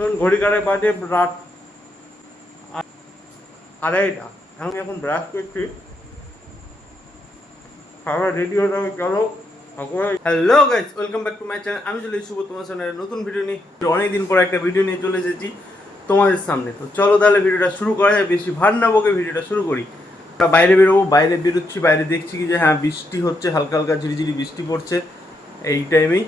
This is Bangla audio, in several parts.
এখন ঘড়ি কাটায় বাজে রাত 2:30। এখন ব্রাশ করছি, খাবার রেডি হয়ে যাবে। চলো। Hello guys, welcome back to my channel. আমি চলে এসেছি তোমার সামনে নতুন ভিডিও নিয়ে। অনেকদিন পর একটা ভিডিও নিয়ে চলে এসেছি তোমাদের সামনে। তো চলো তাহলে ভিডিওটা শুরু করা যায়। বেশি ভার না বকে ভিডিওটা শুরু করি। বাইরে বেরোবো, বাইরে বেরোচ্ছি, বাইরে দেখছি কি যে হ্যাঁ বৃষ্টি হচ্ছে, হালকা হালকা ঝিরিঝিরি বৃষ্টি পড়ছে এই টাইমেই।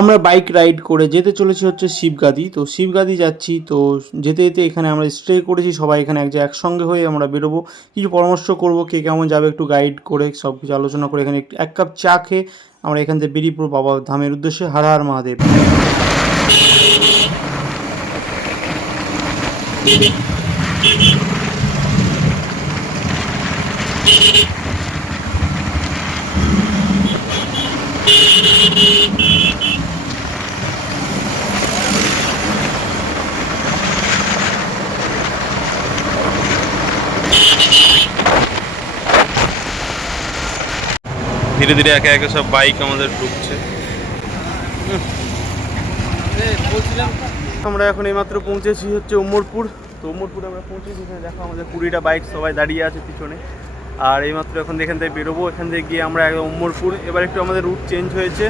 আমরা বাইক রাইড করে যেতে চলেছি হচ্ছে শিবগাদি। তো শিবগাদি যাচ্ছি। তো যেতে যেতে এখানে আমরা স্টে করেছি, সবাই এখানে একসঙ্গে হয়ে আমরা বেরোবো, কিছু পরামর্শ করবো কে কেমন যাবে, একটু গাইড করে সব কিছু আলোচনা করে এখানে এক কাপ চা খেয়ে আমরা এখান থেকে বেরিয়ে পড়বো বাবা ধামের উদ্দেশ্যে। হর হর মহাদেব। ধীরে ধীরে একে একে সব বাইক আমাদের ঢুকছে। আমরা এখন এইমাত্র পৌঁছেছি হচ্ছে উমরপুর। তো উমরপুরে আমরা পৌঁছেছি, এখানে দেখো আমাদের 20টা বাইক সবাই দাঁড়িয়ে আছে পিছনে। আর এইমাত্র এখন এখান থেকে বেরোবো, এখান থেকে গিয়ে আমরা একদম উমরপুর। এবার একটু আমাদের রুট চেঞ্জ হয়েছে,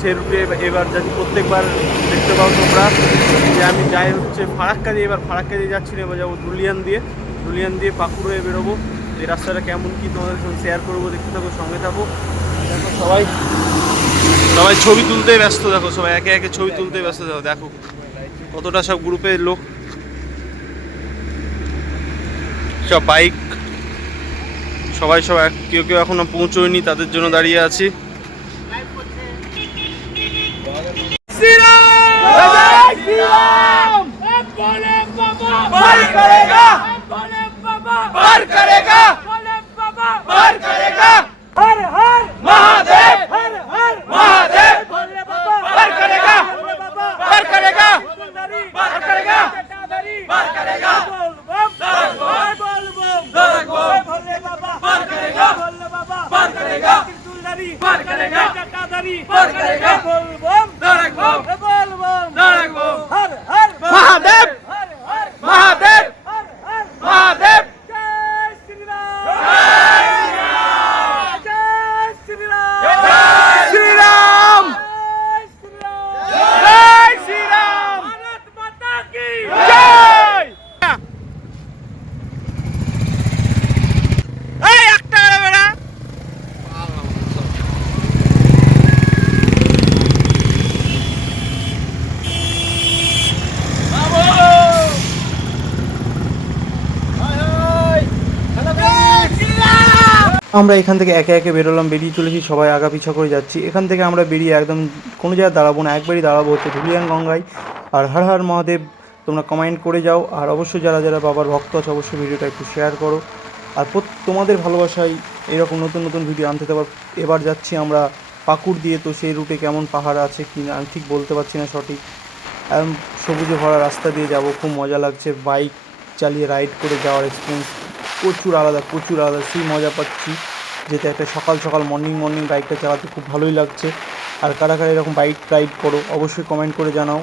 সেই রুটে এবার যদি প্রত্যেকবার দেখতে পাও তোমরা যে আমি যাই হচ্ছে ফারাক্কা দিয়ে, এবার ফারাক্কা দিয়ে যাচ্ছি না, এবার যাবো ধুলিয়ান দিয়ে পাকুড় হয়ে বেরোবো। এই রাস্তাটা কেমন কি তোমাদের সঙ্গে শেয়ার করবো, দেখতে থাকো, সঙ্গে থাকো। দেখো সবাই ছবি তুলতে ব্যস্ত, দেখো সবাই একে একে ছবি তুলতে ব্যস্ত। দেখো কতটা সব গ্রুপের লোক, সব বাইক, সবাই কেউ কেউ এখনো পৌঁছয়নি, তাদের জন্য দাঁড়িয়ে আছি। আমরা এখান থেকে একে একে বেরোলাম, বেরিয়ে চলেছি, সবাই আগা পিছা করে যাচ্ছি। এখান থেকে আমরা বেরিয়ে একদম কোনো জায়গায় দাঁড়াবো না, একবারই দাঁড়াবো হচ্ছে ধুলিয়ান গঙ্গায়। আর হর হর মহাদেব তোমরা কমেন্ট করে যাও। আর অবশ্যই যারা যারা বাবার ভক্ত আছে অবশ্যই ভিডিওটা একটু শেয়ার করো। আর তোমাদের ভালোবাসায় এরকম নতুন নতুন ভিডিও আনতে দেওয়ার। এবার যাচ্ছি আমরা পাকুড় দিয়ে। তো সেই রুটে কেমন পাহাড় আছে কি না আমি ঠিক বলতে পারছি না সঠিক। সবুজে ভরা রাস্তা দিয়ে যাব, খুব মজা লাগছে। বাইক চালিয়ে রাইড করে যাওয়ার এক্সপিরিয়েন্স প্রচুর আলাদা, সেই মজা পাচ্ছি যেতে। একটা সকাল সকাল মর্নিং বাইকটা চালাতে খুব ভালোই লাগছে। আর কারা কারা এরকম বাইক রাইড করো অবশ্যই কমেন্ট করে জানাও।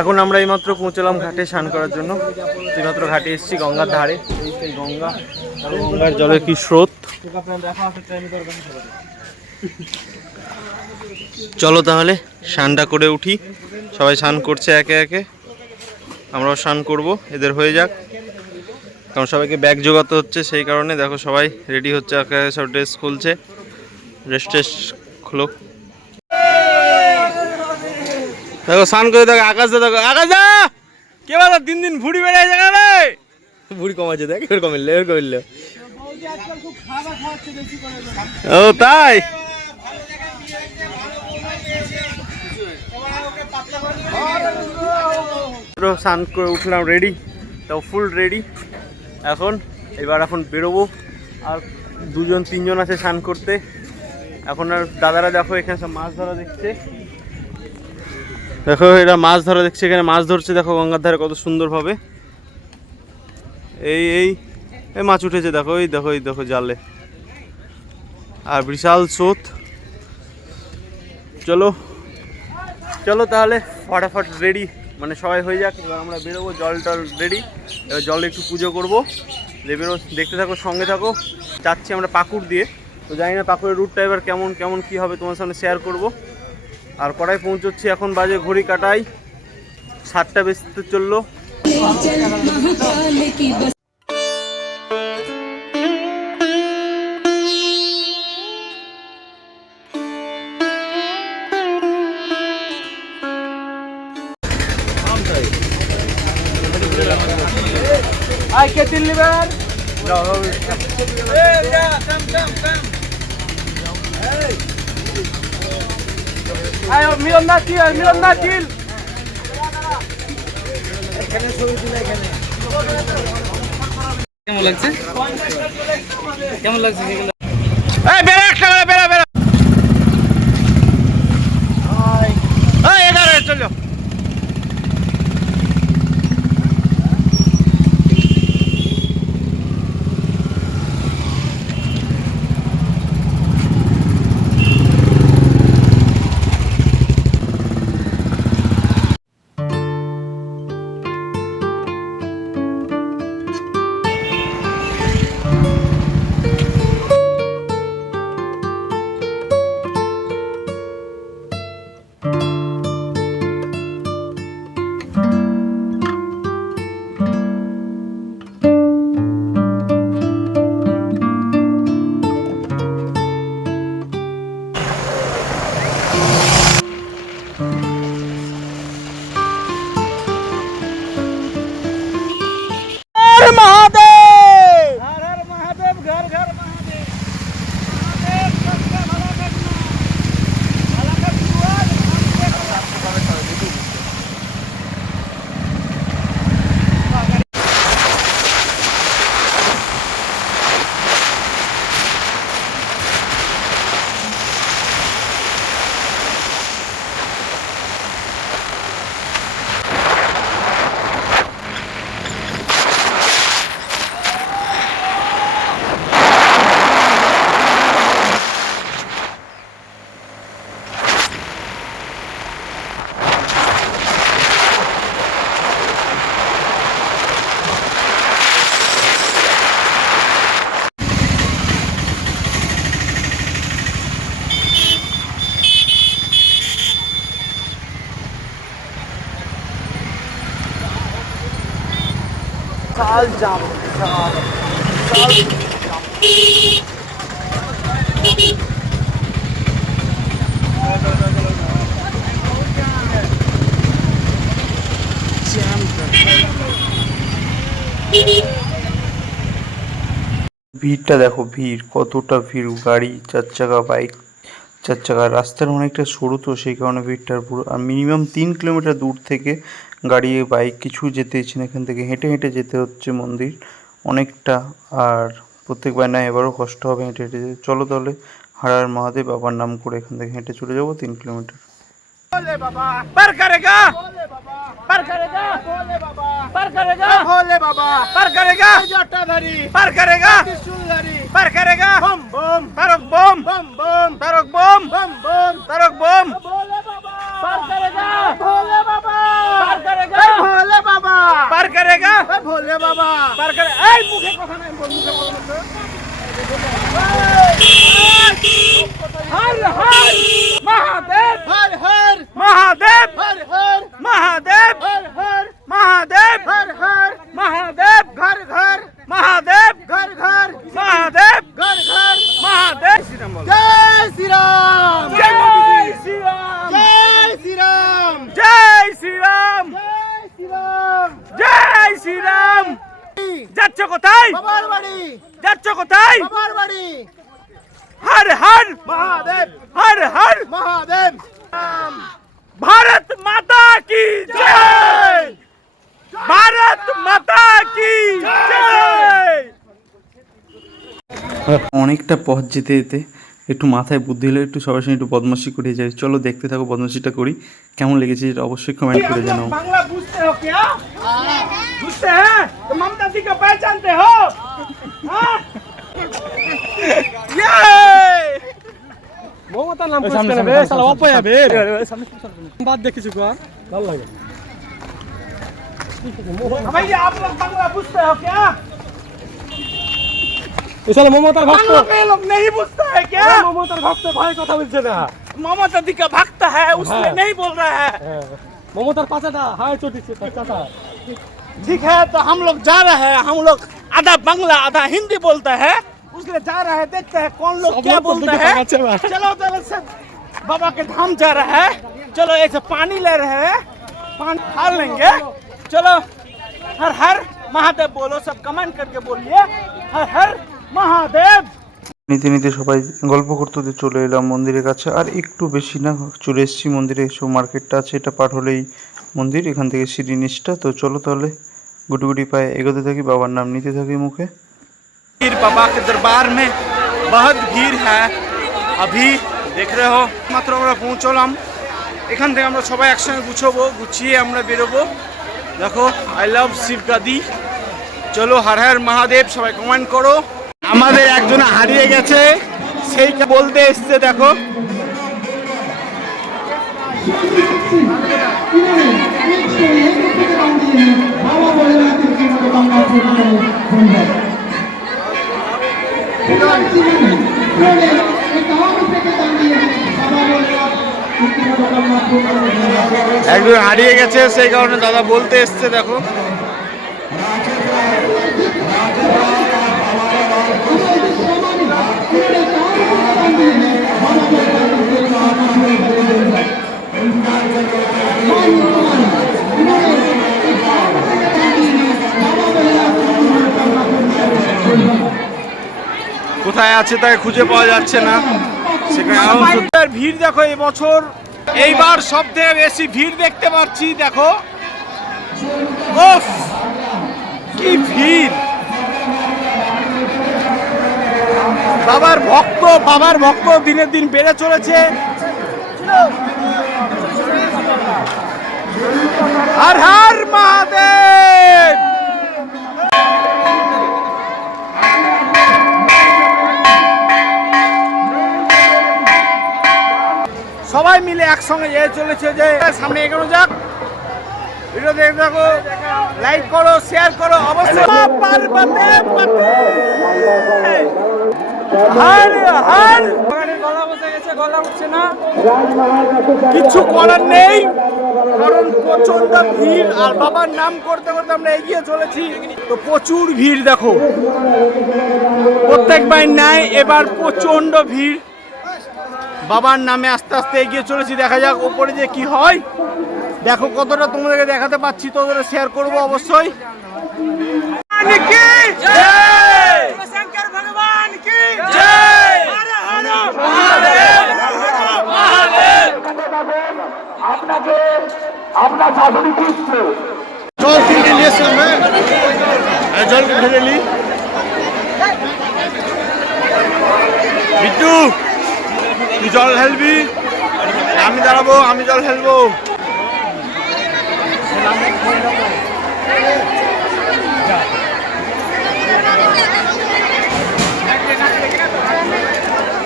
এখন আমরা এইমাত্র পৌঁছলাম ঘাটে স্নান করার জন্য। এইমাত্র ঘাটে এসেছি, গঙ্গার ধারে। এই সেই গঙ্গা, গঙ্গার জলের কি স্রোত। চলো তাহলে স্নানটা করে উঠি। সবাই স্নান করছে একে একে, আমরাও স্নান করব, এদের হয়ে যাক। কারণ সবাইকে ব্যাগ জোগাতে হচ্ছে, সেই কারণে দেখো সবাই রেডি হচ্ছে, একে একে সব ড্রেস খুলছে। ড্রেস ট্রেস খুলো, দেখো স্নান করে দেখো আকাশ দা, দেখো আকাশ দা কে বলো দিন দিন ভুড়ি বেড়ে গেছে, ভুড়ি কমাচ্ছে দেখ, এর কমিল এর কমিল। ও তাই, স্নান করে উঠলাম, রেডি, তাও ফুল রেডি। এখন বেরোবো। আর 2-3জন আছে স্নান করতে। এখন আর দাদারা দেখো এখানে সব মাছ ধরা দেখছে, দেখো এরা মাছ ধরা দেখছে, এখানে মাছ ধরছে দেখো গঙ্গার ধারে কত সুন্দরভাবে। এই এই মাছ উঠেছে দেখো, এই দেখো এই দেখো জালে, আর বিশাল স্রোত। চলো চলো তাহলে ফটাফট রেডি, মানে সবাই হয়ে যাক, এবার আমরা বেরোবো। জল টল রেডি, এবার জলে একটু পুজো করবো। দেখতে থাকো, সঙ্গে থাকো। যাচ্ছি আমরা পাকুড় দিয়ে, তো জানি না পাকুড়ের রুটটা এবার কেমন কেমন কী হবে তোমার সামনে শেয়ার করব। আর কড়াই পৌঁছচ্ছি, এখন বাজে ঘড়ি কাটাই 7টা বেজতে চললো। Ay, ¿qué te liberar? No, no. Ya, come. Hey. Ay, miron না কিল। এখানে ছবি তুলে এখানে। কেমন লাগছে? এই বেরা একটা বেরা। হাই। এই এখানে চলো। विशाल जाम, ভিড়টা দেখো, ভিড় কতটা ভিড়, গাড়ি 4 চাকা, বাইক 4 চাকা। রাস্তার অনেকটা সরু, তো সেই কারণে ভিড়টার পুরো। আর মিনিমাম 3 কিলোমিটার দূর থেকে গাড়ি বাইক কিছু যেতে হচ্ছে না, এখান থেকে হেঁটে হেঁটে যেতে হচ্ছে মন্দির অনেকটা। আর প্রত্যেকবার না, এবারও কষ্ট হবে হেঁটে হেঁটে যেতে। চলো তাহলে হর হর মহাদেব বাবার নাম করে এখান থেকে হেঁটে চলে যাবো 3 কিলোমিটার। भोले बाबा पर करेगा, भोले बाबा पर करेगा, भोले बाबा पर करेगा, भोले बाबा पर करेगा, जटाधारी पर करेगा, त्रिशूलधारी पर करेगा, बम बम तरक बम, बम बम तरक बम, बम बम तरक बम, भोले बाबा पर करेगा, भोले बाबा पर करेगा, भोले बाबा पर करेगा, भोले बाबा पर करे। এই মুখে কথা নাই, মুখে কথা हर हर महादेव, हर हर महादेव, हर हर महादेव, हर हर महादेव, हर हर महादेव, घर घर महादेव, घर घर महादेव, घर घर महादेव। जय श्री राम जय श्री राम, जय श्री राम जय श्री राम, जय श्री राम জয় শ্রীরাম। যাচ্ছ কোথায়? বাবার বাড়ি যাচ্ছ কোথায়? বাবার বাড়ি হর হর মহাদেব হর হর মহাদেব भारत माता की जय, भारत माता की जय। অনেকটা পথ যেতে যেতে একটু মাথায় বুদ্ধি হলে একটু সবার সঙ্গে একটু বদমাশি করে যাই। চলো দেখতে থাকো বদমাশিটা করি, কেমন লেগেছে এটা অবশ্যই কমেন্ট করে জানাও। বাংলা বুঝতে हो क्या? বুঝতে हैं? तो ममता दी को पहचानते हो? हाँ? ये মমতার নাম করছ কেন বে শালা অপয়া বে বাদ দে কিছু কর ভালো লাগে भैया आप लोग बांग्ला बुझते हो क्या? এ শালা মমতার ভক্ত बांग्ला में लोग नहीं बुझता है क्या? মমতার ভক্ত ভাই কথা বলছে না ममता दी का भक्त है उसने नहीं बोल रहा है। মমতার পাছাটা হাই চটিছে তার চাটা ठीक है तो हम लोग जा रहे हैं, हम लोग आधा बांग्ला आधा हिंदी बोलते हैं, उसके जा रहे हैं, देखते हैं कौन लोग क्या बोलते हैं। चलो चलो से बाबा के धाम जा रहा है, चलो ऐसे पानी ले रहे हैं, पानी खा लेंगे। चलो हर हर महादेव बोलो, सब कमेंट करके बोलिए हर हर महादेव। নিতে নিতে সবাই গল্প করতে চলে এলাম মন্দিরের কাছে, আর একটু বেশি না চলে এসেছি মন্দিরে। সব মার্কেটটা আছে, এটা পার হলেই মন্দির, এখান থেকে সিঁড়ি নিচটা। তো চলো তাহলে গুটি গুটি পায়ে এগোতে থাকি, বাবার নাম নিতে থাকি মুখে। पीर बाबा के दरबार में बहुत भीड़ है अभी, देख रहे हो। মাত্র আমরা পৌঁছলাম, এখান থেকে আমরা সবাই একসঙ্গে গুছিয়ে আমরা বেরোবো। দেখো আই লাভ শিবগাদি। চলো হর হর মহাদেব, সবাই কমেন্ট করো। আমাদের একজন হারিয়ে গেছে, সেইটা বলতে এসছে। দেখো একজন হারিয়ে গেছে, সেই কারণে দাদা বলতে এসছে। দেখো কোথায় আছে তাকে খুঁজে পাওয়া যাচ্ছে না। সেখানে ভিড় দেখো, এই বছর এইবার সব থেকে বেশি ভিড় দেখতে পাচ্ছি। দেখো ওফ কি ভিড়! বাবার ভক্ত দিনের দিন বেড়ে চলেছে। হর হর মহাদেব। সবাই মিলে একসঙ্গে চলেছে যে সামনে এগোনো যাক। ভিডিও দেখে থাকো, লাইক করো, শেয়ার করো অবশ্যই। পার্বতে পতে হর হর। গলা বসে গেছে, গলা উঠছে না, কিছু করার নেই, কারণ প্রচন্ড ভিড়। আর বাবার নাম করতে করতে আমরা এগিয়ে চলেছি, তো প্রচুর ভিড়। দেখো প্রত্যেকবার নাই, এবার প্রচন্ড ভিড়। বাবার নামে আস্তে আস্তে এগিয়ে চলেছি, দেখা যাক ওপরে যে কি হয়। দেখো কতটা তোমাদেরকে দেখাতে পাচ্ছি, তোদের শেয়ার করবো অবশ্যই। শঙ্কর ভগবান কি জয়। আপনার শাশুড়ি কিসছে জল কিনে নিয়ে এসেছিলাম। জল ঢেলে নি বিট্টু, তুই জল ঢেলবি, আমি দাঁড়াবো, আমি জল ঢেলবো।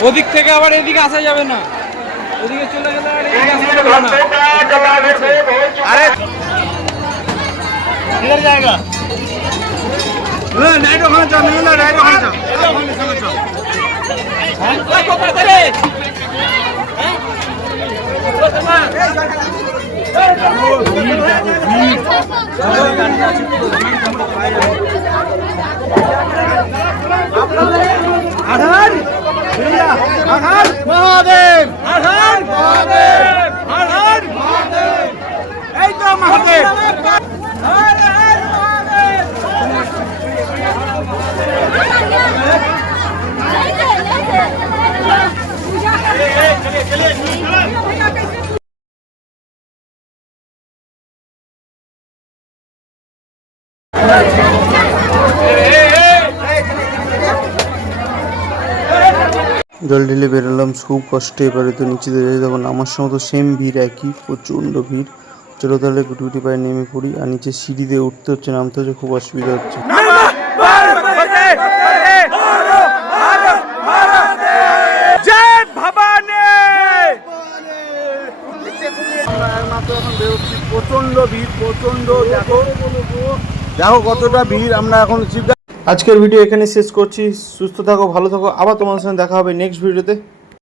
ওদিক থেকে আবার এদিকে আসা যাবে না, ওদিকে চলে গেলে আর এদিকে আসা যাবে না। अरे किधर जाएगा? डायरेक्ट खाना चाहो, डायरेक्ट खाना चाहो। মহাদেব এই তো মহাদেব জল ঢেলে বেরোলাম খুব কষ্টে, এবারে তো নিচে দিয়ে তখন আমার সময় তো সেম ভিড়, একই প্রচণ্ড ভিড়। চলো তাহলে গুটি গুটি পায়ে নেমে পড়ি। আর নিচে সিঁড়ি দিয়ে উঠতে হচ্ছে, নামতে হচ্ছে, খুব অসুবিধা হচ্ছে। প্রচন্ড ভিড়, প্রচন্ড। দেখো দেখো কতটা ভিড়। আমরা এখন আজকের ভিডিও এখানে শেষ করছি। সুস্থ থাকো, ভালো থাকো, আবার তোমাদের সঙ্গে দেখা হবে নেক্সট ভিডিওতে।